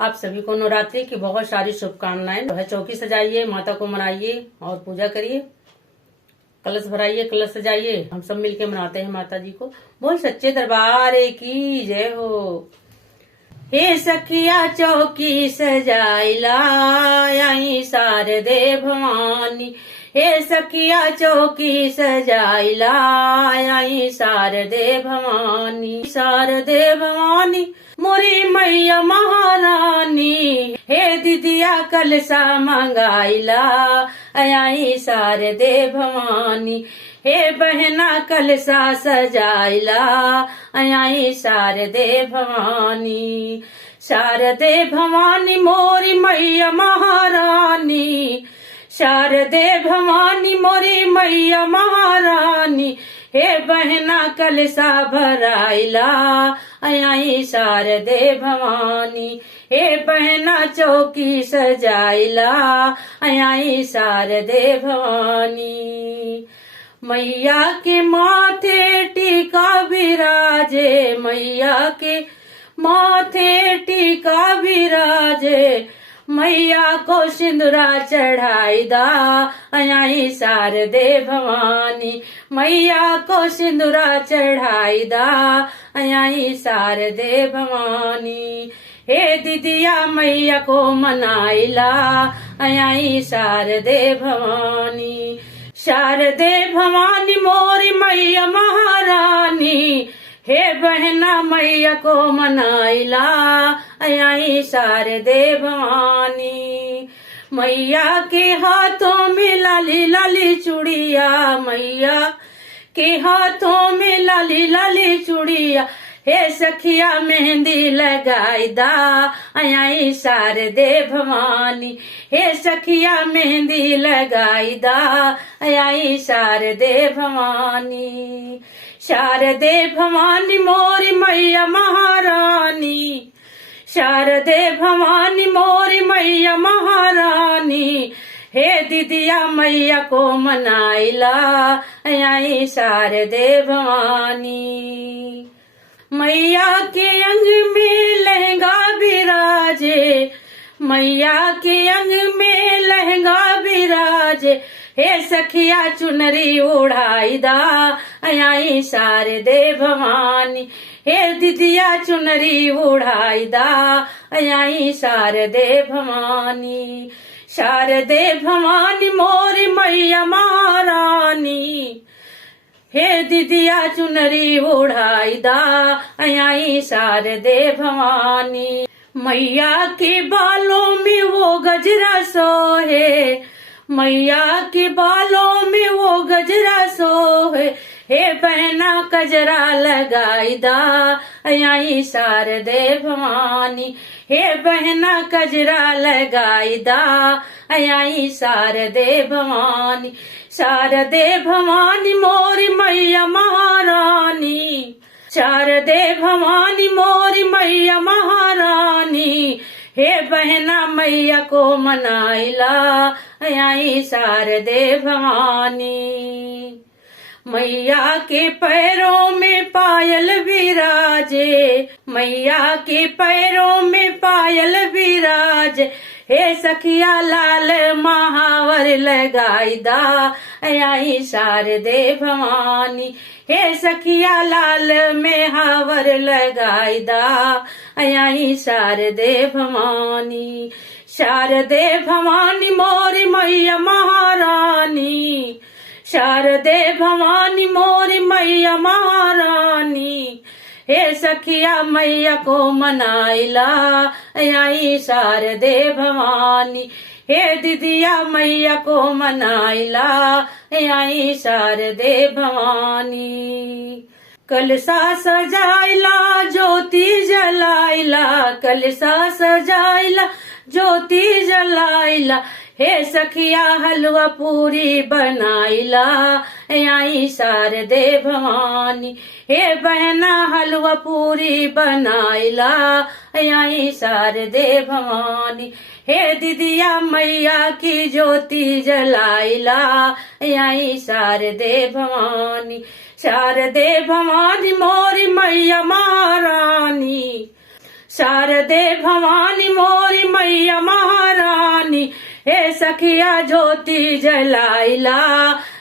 आप सभी को नवरात्रि की बहुत सारी शुभकामनाएं। जो है चौकी सजाइए, माता को मनाइए और पूजा करिए, कलश भराइए, कलश सजाइए। हम सब मिलके मनाते हैं माता जी को। बोल सच्चे दरबार की जय हो। हे सखिया चौकी सजाइला आई शारदे भवानी। हे सखिया चौकी सजाइला आई शारदे भवानी। शारदे भवानी मोरी मैया महारानी। हे दीदिया कलसा मंगाइला आई शारदे भवानी। हे बहना कलसा सजाइला आई शारदे भवानी। शारदे भवानी मोरी मैया महारानी। शारदे भवानी मोरी मैया महारानी। हे बहना कलसा भराइला आई शारदे भवानी। हे बहना चौकी सजाइला आई शारदे भवानी। मैया के माथे टीका विराजे, मैया के माथे टीका विराजे। मैया को सिंदूरा चढ़ाई दा आई शारदे भवानी। मैया को सिंदूरा चढ़ाई दा आई शारदे भवानी। हे दीदिया मैया को मनाइला आई शारदे भवानी। शारदे भवानी मोरी मैया महारानी। हे बहना मैया को मनाइला आई शारदे भवानी। मैया के हाथों में लाली लाली चूड़िया, मैया के हाथों में लाली लाली चूड़िया। हे सखिया मेहंदी लगाई दा आई शारदे भवानी। हे सखिया मेहंदी लगाई दा आई शारदे भवानी। शारदे भवानी मोरी मैया महारानी। शारदे भवानी मोरी मैया महारानी। हे दीदिया मैया को मनाइला आई शारदे भवानी। मैया के अंग में लहंगा विराजे, मैया के अंग में लहंगा विराजे। हे सखिया चुनरी उड़ाई दा आई शारदे भवानी। हे दीदिया चुनरी उड़ाई दा आई शारदे भवानी। शारदे भवानी मोरी मैया महारानी। हे दीदिया चुनरी उड़ाई दा आई शारदे भवानी। मैया के बालों में वो गजरा सोहे, मैया के बालों में वो गजरा सोहे। हे बहना कजरा लगाई दा आई शारदे भवानी। हे बहना कजरा लगाई दा आई शारदे भवानी। शारदे भवानी मोरी मैया महारानी। शारदे भवानी मोरी मैया महारानी। हे बहना मैया को मनाइला आई शारदे भवानी। मैया के पैरों में पायल विराजे, मैया के पैरों में पायल विराजे। हे सखिया लाल महावर लगाई दा आई शारदे भवानी। हे सखिया लाल में हावर लगाई दा आई शारदे भवानी। शारदे भवानी मोरी मैया महारानी। शारदे भवानी मोरी मैया महारानी। हे सखिया मैया को मनाइला आई शारदे भवानी। हे दीदिया मैया को मनाइला आई शारदे भवानी। कलसा सजाइला ज्योति जलाइला, कलसा सजाइला ज्योति जलाइला। हे सखिया हलवा पूरी बनाइला आई शारदे भवानी। हे बहना हलवा पूरी बनाइला आई शारदे भवानी। हे दीदिया मैया की ज्योति जलाइला आई शारदे भवानी। शारदे भवानी मोरी मैया महारानी। शारदे भवानी मोरी मैया महारानी, हे सखिया ज्योति जलाइला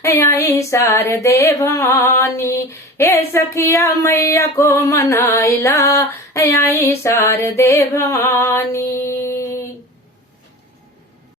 आई शारदे भवानी, हे सखिया मैया को मनाइला आई शारदे भवानी।